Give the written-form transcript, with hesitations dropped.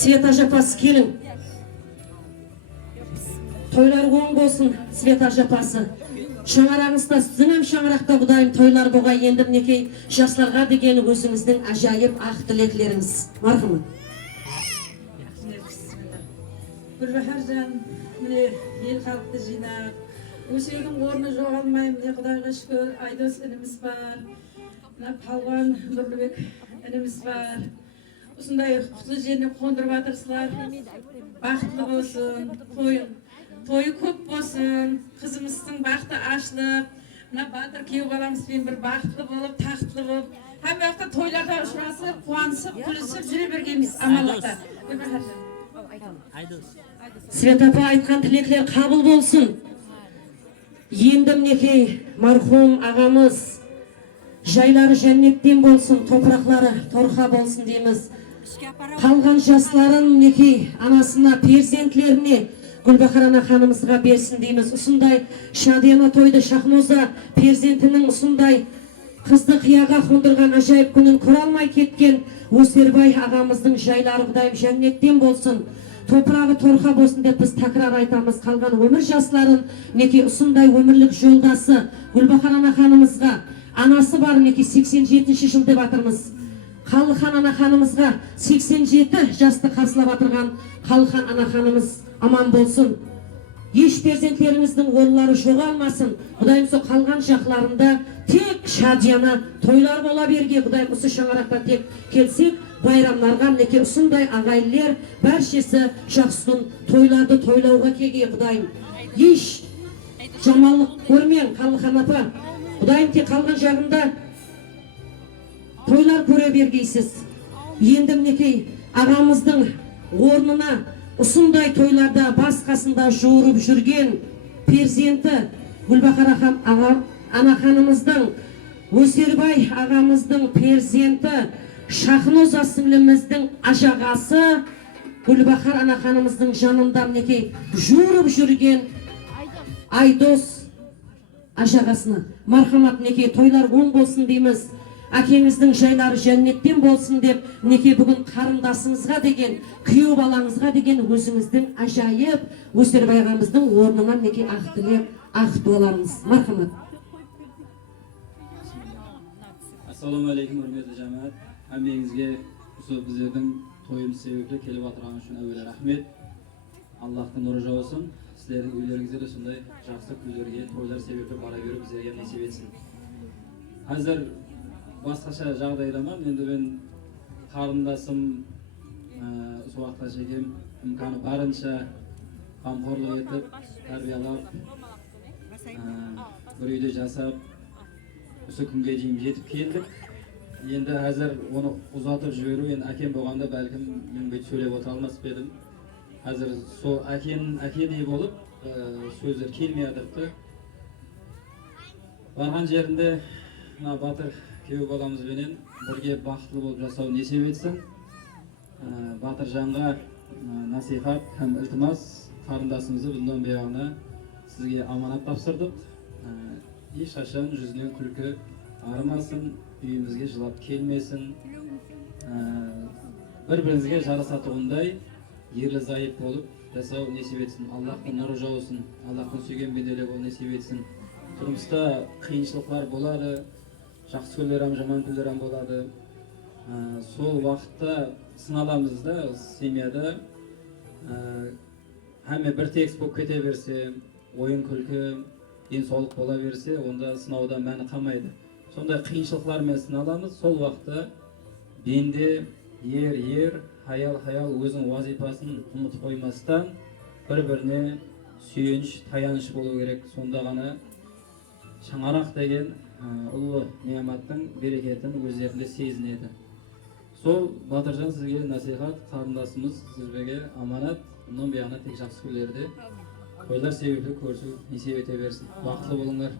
Света жапасы келin. Тойлар оң болсын, Света жапасы. Шаңарағыңызда сіздің шаңарақта Құдайым тойлар боға енді мінекей жастарға деген өзіңіздің ажайып ақ тілеклеріңіз. Мархамат. Гүлбахаржан, міне ел халықты жинап, өшегім орны жоғалмай, міне Құдайға шүкір, Айдос ініміз бар, мына Палуан Нұрлыбек ініміз бар. Осындай құтлы жеріне қондырып жатырсыздар. Бақытлы болсын, тойы көп болсын, қызымыздың бақыты ашылып, мына батыр күйеу баламызбен бір бақытты болып, тақтылы болып, һәм уақытта тойларда ұшырасып, қуанысып, күлісіп жүре бергенбіз аманлықта. Света апа айтқан тілеклер қабыл болсын. Енді мінекей мархум ағамыз жайлары жәннеттен болсын, топырақлары торқа болсын дейміз. Қалған жастарын мінекей анасына, перзентлеріне, Гүлбахар ана ханымызға берсін дейміз. Осындай шадияна тойды Шахмоза перзентінің осындай қызды қияға қондырған ажайып күнін көре алмай кеткен Өсербай ағамыздың жайлары Құдайым жәннеттен болсын, топырағы торқа болсын деп біз тәкрар айтамыз. Қалған өмір жастарын неке осындай өмірлік жолдасы Гүлбахар ана ханымызға, анасы бар неке 87 жыл деп атырмыз. Қалыхан ана ханымызға 87 жасты қарсылап атырған Қалыхан ана ханымыз аман болсын. Еш перзенттеріңіздің орлары жоғалмасын. Құдайым со қалған жақларында тек шадияна тойлар бола берге. Құдайым осы шаңырақта тек келсек, байрамларға мінеке ұсындай ағайлер бәршесі жақсын тойларды тойлауға кеге. Құдайым еш жамалық көрмен Қалыхан апа. Құдайым тек қалған жағында тойлар көре бергейсіз. Енді мінекей ағамыздың орнына осындай тойларда басқасында жуырып жүрген перзенті Гүлбахар ана ханымыздың, Өсербай ағамыздың перзенті Шахноза сіңліміздің ажағасы Гүлбахар ана ханымыздың жанында мінекей жуырып жүрген Айдос ажағасына мархамат мінекей тойлар оң болсын дейміз. Әкеңіздің жайлары жәннеттен болсын деп, неке бүгін қарындасыңызға деген, күйеу балаңызға деген өзіңіздің ажайып Өсербай ағамыздың орнынан неке ақ тілеп, ақ дуаларыңыз. Мархамат. Ассаламу алейкум, құрметті жамағат. Әмеңізге біздердің тойымыз себепті келіп отырған үшін әуелі рахмет. Аллахтың нұры жаусын. Сіздердің үйлеріңізде де сондай жақсы күндерге тойлар себепті бара беру біздерге нәсіп етсін. Қазір басқаша жағдайдамын. Енді мен қарындасым сол уақытта жегем имканы барынша қамқорлық етіп, тәрбиелап, бір үйде жасап, осы күнге дейін жетіп келдік. Енді қазір оны ұзатып жіберу, енді әкем болғанда бәлкім мен бүйтіп сөйлеп отыра алмас едім. Қазір сол әкендей болып сөздер келмей жатырды. Барған жерінде батыр күйеу баламызбенен бірге бақытлы болып жасау несіп етсін. Батыр жанға насихат һәм ілтимас, қарындасымызды бұндан бері сізге аманат тапсырдық. Ешқашан жүзінен күлкі арымасын, үйімізге жылап келмесін. Бір-біріңізге жарасатығындай ерлі зайып болып жасау несіп етсін. Аллахтың нұры жаусын, Аллахтың сүйген беделі бол несіп етсін. Тұрмыста қиыншылықтар болады, жақсы күндер жаман күндер болады. Сол уақытта сыналамыз да, семьяда әме бір текст болып кете берсе, ойын күлкі, денсаулық бола берсе, онда сынауда мәні қалмайды. Сондай қиыншылықтармен сыналамыз. Сол уақытта бенде ер, хаял өзінің вазипасын ұмытып қоймастан бір-біріне сүйеніш, таяныш болу керек. Сонда ғана шаңарақ деген ұлы неғматтың берекетін өздерінде сезінеді. Сол Батыржан сізге насихат, қарындасымыз сізбеге аманат, мұнан бияғына тек жақсы күндерде тойлар себепті көрісу несеп ете берсін. Бақытты болыңдар.